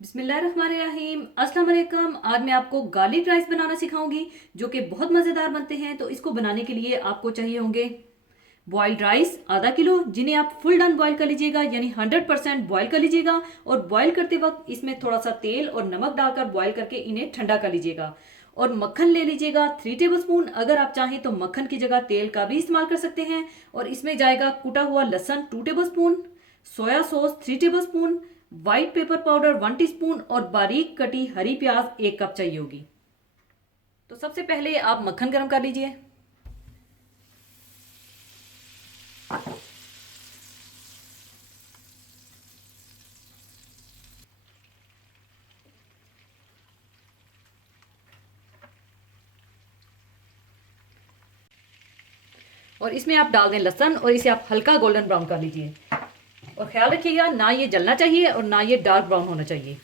बिस्मिल्लाहिर्रहमानिर्रहीम। अस्सलाम वालेकुम। आज मैं आपको गार्लिक राइस बनाना सिखाऊंगी जो कि बहुत मज़ेदार बनते हैं। तो इसको बनाने के लिए आपको चाहिए होंगे बॉइल्ड राइस आधा किलो, जिन्हें आप फुल डन बॉईल कर लीजिएगा, यानी 100% बॉईल कर लीजिएगा। और बॉईल करते वक्त इसमें थोड़ा सा तेल और नमक डालकर बॉईल करके इन्हें ठंडा कर लीजिएगा। और मक्खन ले लीजिएगा 3 टेबल स्पून। अगर आप चाहें तो मक्खन की जगह तेल का भी इस्तेमाल कर सकते हैं। और इसमें जाएगा कुटा हुआ लहसुन 2 table spoon, soya sauce 3 table spoon, white pepper powder 1 teaspoon और बारीक कटी हरी प्याज 1 कप चाहिए होगी। तो सबसे पहले आप मक्खन गर्म कर लीजिए। और इसमें आप डाल दें लहसुन और इसे आप हल्का गोल्डन ब्राउन कर लीजिए। और ख्याल रखिएगा ना ये जलना चाहिए और ना ये डार्क ब्राउन होना चाहिए।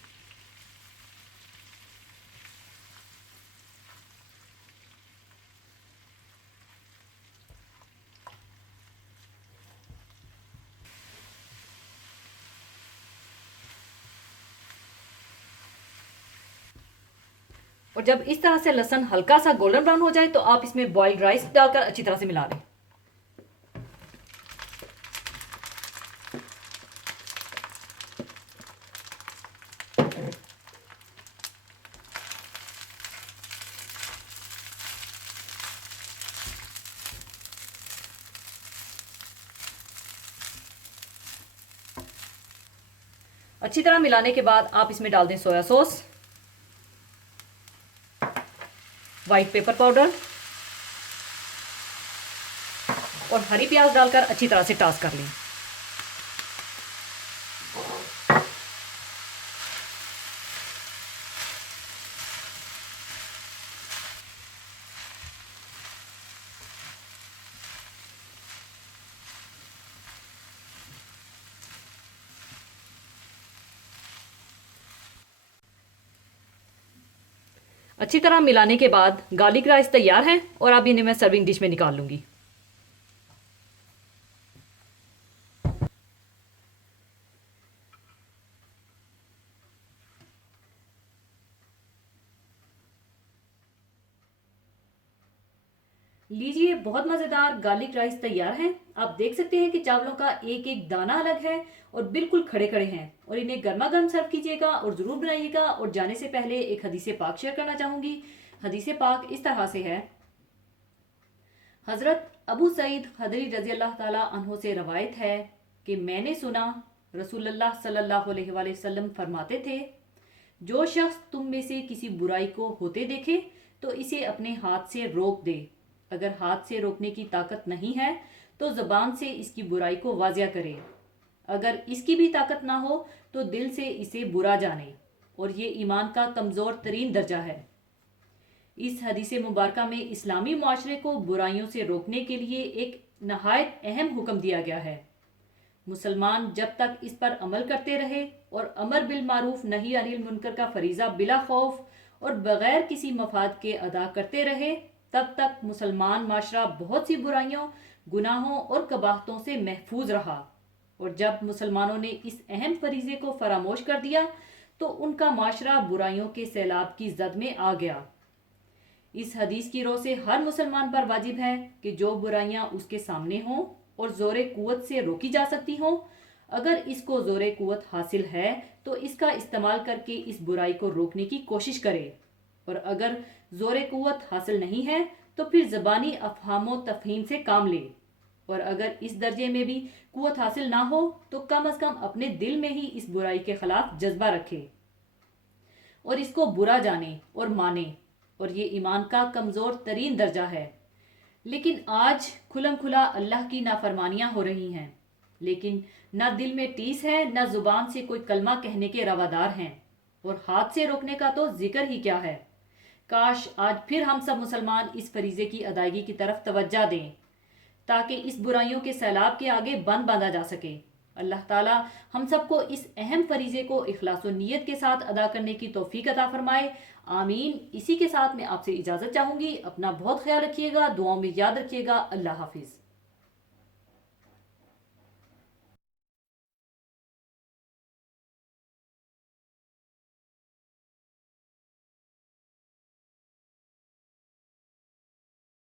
और जब इस तरह से लहसुन हल्का सा गोल्डन ब्राउन हो जाए तो आप इसमें बॉइल्ड राइस डालकर अच्छी तरह से मिला लें। अच्छी तरह मिलाने के बाद आप इसमें डाल दें soya sauce, white pepper powder और हरी प्याज डालकर अच्छी तरह से टॉस कर लें। अच्छी तरह मिलाने के बाद गार्लिक राइस तैयार है और अब इन्हें मैं सर्विंग डिश में निकाल लूंगी। लीजिए, बहुत मज़ेदार गार्लिक राइस तैयार है। आप देख सकते हैं कि चावलों का एक एक दाना अलग है और बिल्कुल खड़े खड़े हैं। और इन्हें गर्मा गर्म सर्व कीजिएगा और ज़रूर बनाइएगा। और जाने से पहले एक हदीस पाक शेयर करना चाहूँगी। हदीस पाक इस तरह से है। हज़रत अबू सईद खदरी रज़ी अल्लाह ताला अन्हो से रवायत है कि मैंने सुना रसूलुल्लाह सल्लल्लाहु अलैहि वसल्लम फरमाते थे, जो शख्स तुम में से किसी बुराई को होते देखे तो इसे अपने हाथ से रोक दे। अगर हाथ से रोकने की ताकत नहीं है तो ज़बान से इसकी बुराई को वाजिया करे। अगर इसकी भी ताकत ना हो तो दिल से इसे बुरा जाने। और ये ईमान का कमज़ोर तरीन दर्जा है। इस हदीस मुबारक में इस्लामी मुआशरे को बुराइयों से रोकने के लिए एक नहायत अहम हुक्म दिया गया है। मुसलमान जब तक इस पर अमल करते रहे और अमर बिल मारूफ नही अनिल मुनकर का फरीज़ा बिला खौफ और बग़ैर किसी मफाद के अदा करते रहे, तब तक मुसलमान माशरा बहुत सी बुराइयों, गुनाहों और कबाहतों से महफूज रहा। और जब मुसलमानों ने इस अहम फरीज़े को फरामोश कर दिया तो उनका माशरा बुराइयों के सैलाब की जद में आ गया। इस हदीस की रो से हर मुसलमान पर वाजिब है कि जो बुराइयां उसके सामने हों और ज़ोरे कुव्वत से रोकी जा सकती हों, अगर इसको ज़ोरे कुव्वत हासिल है तो इसका इस्तेमाल करके इस बुराई को रोकने की कोशिश करे। और अगर ज़ोरे कुव्वत हासिल नहीं है तो फिर ज़बानी अफ़हाम तफ़हीम से काम ले। और अगर इस दर्जे में भी कुव्वत हासिल ना हो तो कम अज़ कम अपने दिल में ही इस बुराई के ख़िलाफ़ जज्बा रखे और इसको बुरा जाने और माने। और ये ईमान का कमज़ोर तरीन दर्जा है। लेकिन आज खुलम खुला अल्लाह की नाफरमानियां हो रही हैं, लेकिन ना दिल में टीस है, ना जुबान से कोई कलमा कहने के रवादार हैं। और हाथ से रोकने का तो जिक्र ही क्या है। काश आज फिर हम सब मुसलमान इस फरीज़े की अदायगी की तरफ तवज्जो दें ताकि इस बुराइयों के सैलाब के आगे बंद बांधा जा सके। अल्लाह ताला हम सबको इस अहम फरीज़े को इखलास व नीयत के साथ अदा करने की तौफीक अता फरमाए। आमीन। इसी के साथ मैं आपसे इजाज़त चाहूँगी। अपना बहुत ख्याल रखिएगा, दुआओं में याद रखिएगा। अल्लाह हाफिज़।